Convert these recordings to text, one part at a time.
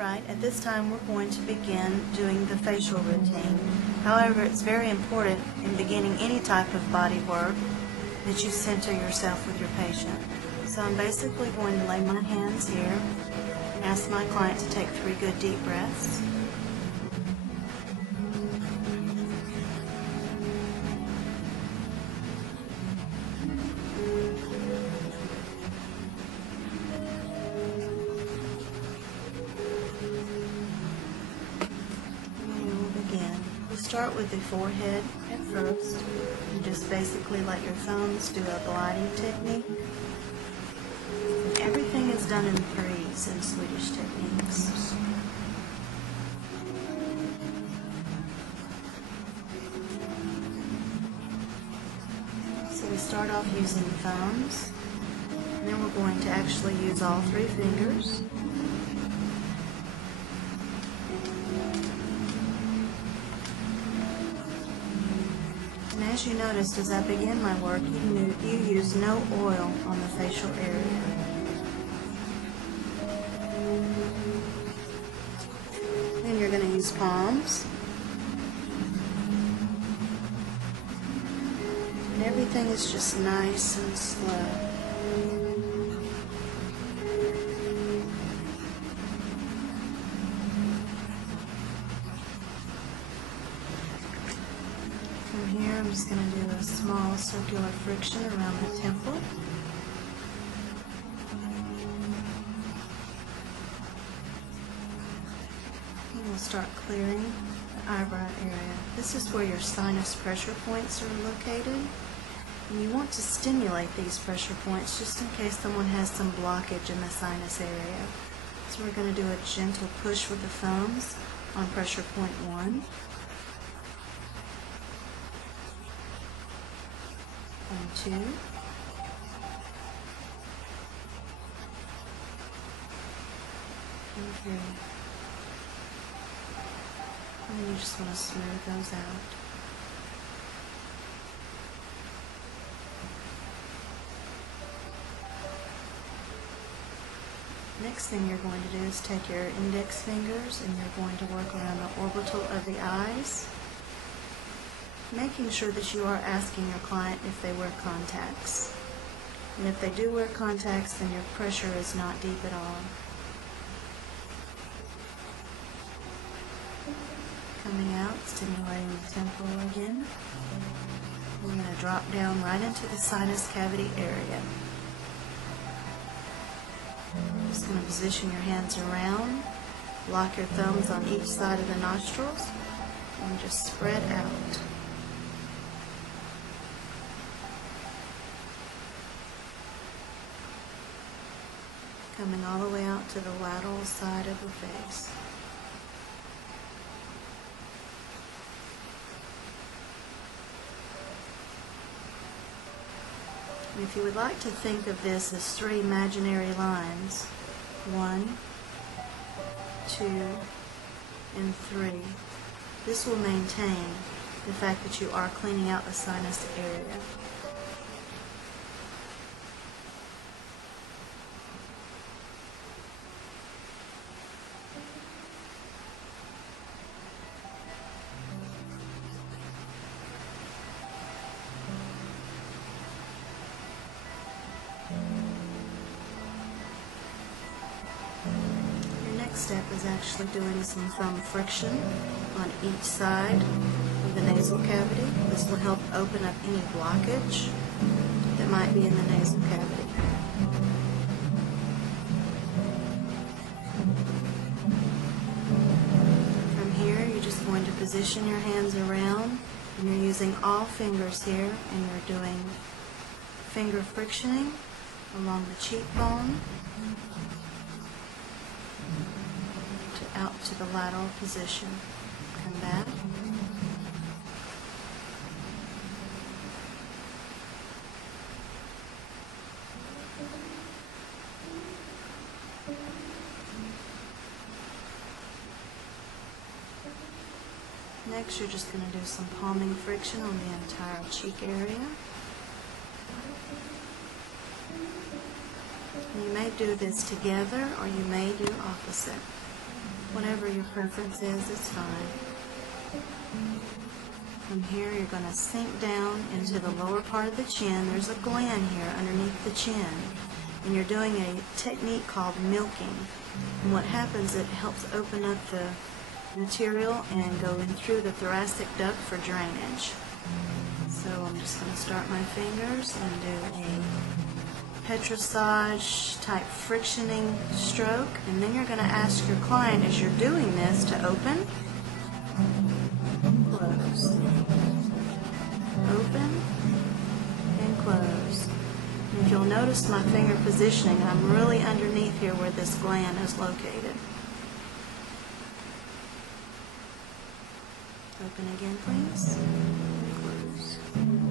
Alright, at this time we're going to begin doing the facial routine. However, it's very important in beginning any type of body work that you center yourself with your patient. So I'm basically going to lay my hands here and ask my client to take 3 good deep breaths. Start with the forehead at first. You just basically let your thumbs do a gliding technique. And everything is done in threes in Swedish techniques. So we start off using thumbs, and then we're going to actually use all 3 fingers. As you noticed, as I begin my work, you use no oil on the facial area. Then you're going to use palms. And everything is just nice and slow. From here, I'm just going to do a small circular friction around the temple. And we'll start clearing the eyebrow area. This is where your sinus pressure points are located. And you want to stimulate these pressure points just in case someone has some blockage in the sinus area. So we're going to do a gentle push with the thumbs on pressure point 1. And 2. And 3. And then you just want to smooth those out. Next thing you're going to do is take your index fingers and you're going to work around the orbital of the eyes, making sure that you are asking your client if they wear contacts. And if they do wear contacts, then your pressure is not deep at all. Coming out, stimulating the temple again. We're going to drop down right into the sinus cavity area. Just going to position your hands around, lock your thumbs on each side of the nostrils, and just spread out. Coming all the way out to the lateral side of the face. And if you would like to think of this as 3 imaginary lines, 1, 2, and 3, this will maintain the fact that you are cleaning out the sinus area. Step is actually doing some thumb friction on each side of the nasal cavity. This will help open up any blockage that might be in the nasal cavity. From here, you're just going to position your hands around, and you're using all fingers here, and you're doing finger frictioning along the cheekbone out to the lateral position. Come back. Next, you're just going to do some palming friction on the entire cheek area. You may do this together or you may do opposite. Whatever your preference is, it's fine. From here, you're going to sink down into the lower part of the chin. There's a gland here underneath the chin. And you're doing a technique called milking. And what happens, it helps open up the material and go in through the thoracic duct for drainage. So I'm just going to start my fingers and do a petrissage type frictioning stroke. And then you're going to ask your client as you're doing this to open, close, open, and close. And if you'll notice my finger positioning, I'm really underneath here where this gland is located. Open again, please. Close. Open.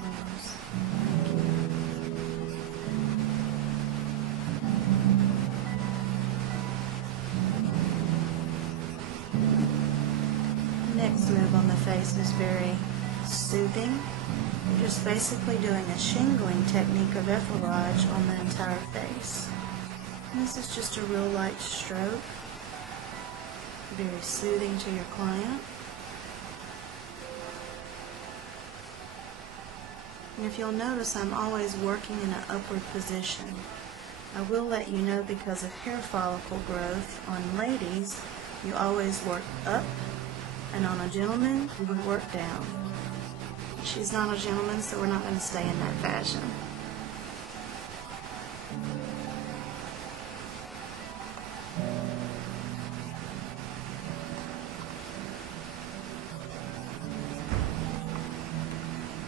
Close. Thank you. Next move on the face is very soothing. You're just basically doing a shingling technique of FaceRouting on the entire face. And this is just a real light stroke. Very soothing to your client. And if you'll notice, I'm always working in an upward position. I will let you know, because of hair follicle growth on ladies, you always work up, and on a gentleman, you would work down. She's not a gentleman, so we're not going to stay in that fashion.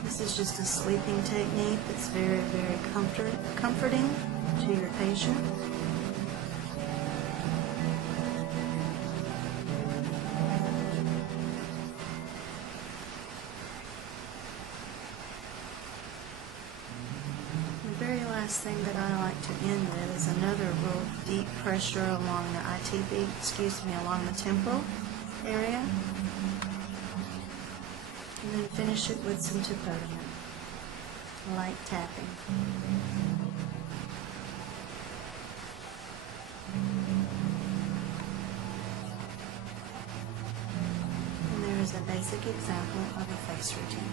This is just a sweeping technique that's very, very comforting to your patient. The very last thing that I like to end with is another real deep pressure along the along the temporal area. And then finish it with some tapodium, light tapping. And there is a basic example of a face routine.